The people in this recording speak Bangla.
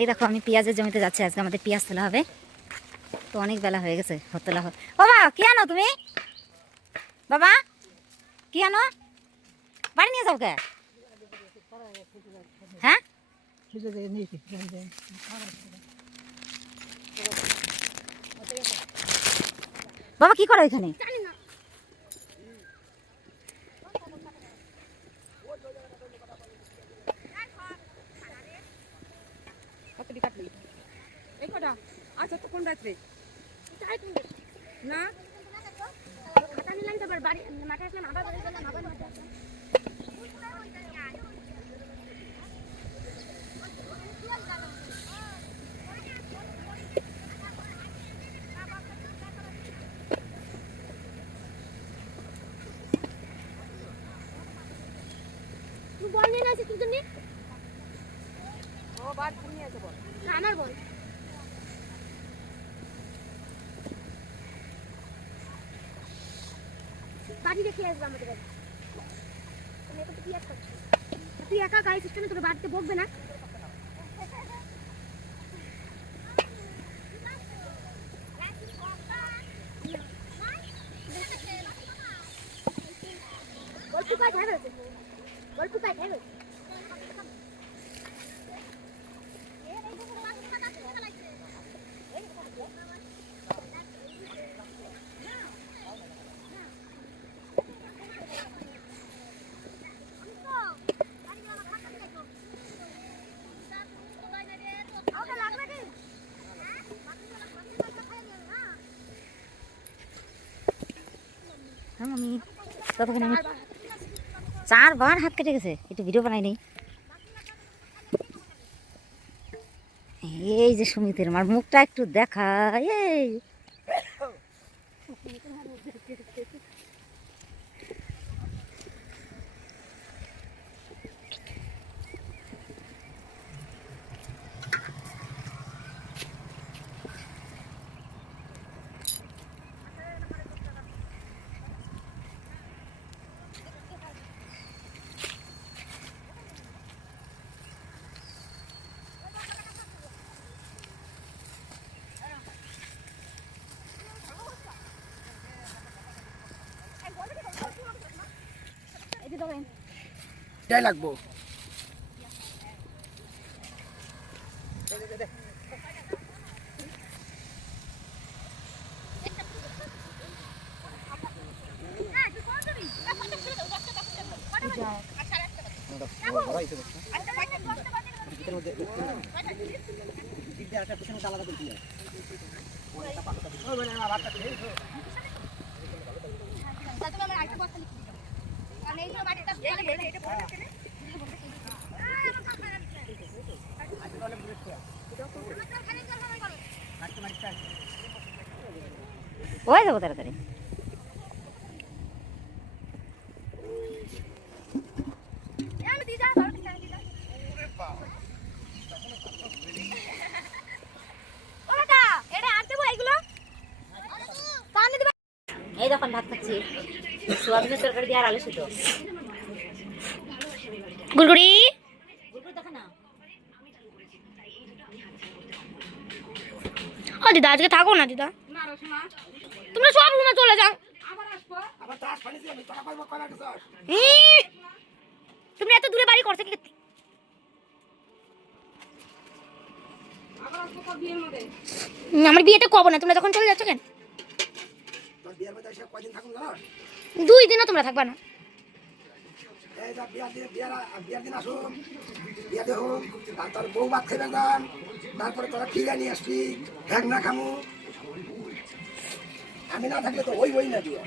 এই দেখো আমি পেঁয়াজের জমিতে যাচ্ছি, আজকে আমাদের পেঁয়াজ তোলা হবে। তো অনেক বেলা হয়ে গেছে, তোলা হবে। ও বাবা কি আনো তুমি? বাবা কি আনো? বাড়ি নিয়ে যাও কে? হ্যাঁ বাবা কি করো এখানে? আচ্ছা তো কোন রাত্রে না বল নিয়ে আছে তুই জন্য ও বাদ নিয়ে আছে বল আমার বল বাড়ি রেখে আসবে আমাদের বাড়ি। তুই একা গাড়ি সিস্টেমে তোর বাড়িতে বকবে না? গল্প কাজ হবে গল্প কাজ হবে হ্যাঁ মামি, ততক্ষণ আমি 4 বার হাত কেটে গেছে, একটু ভিডিও বানাই নেই। এই যে সুমিতের আমার মুখটা একটু দেখা, এই এটাই লাগবো। ওই যাবো তাড়াতাড়ি। এই যখন ভাত খাচ্ছি, সোয়াবিনের তরকারি দিয়ে আর আলু সিদ্ধ। গুড়গুড়ি দেখো না, ও দিদা আজকে থাকো না দিদা, তোমরা সব রুমে চলে যাও। তুমি এত দূরে বাড়ি করছো কি? আমার বিয়েটা কব না, তোমরা যখন চলে যাচ্ছ কেন? 2 দিনও তোমরা থাকবা না। বউ ভাত খাইবে যান, তারপরে তোরা খিরা নিয়ে আসবি, ভ্যাগ না খামু। আমি না থাকলে তো ওই না দিও।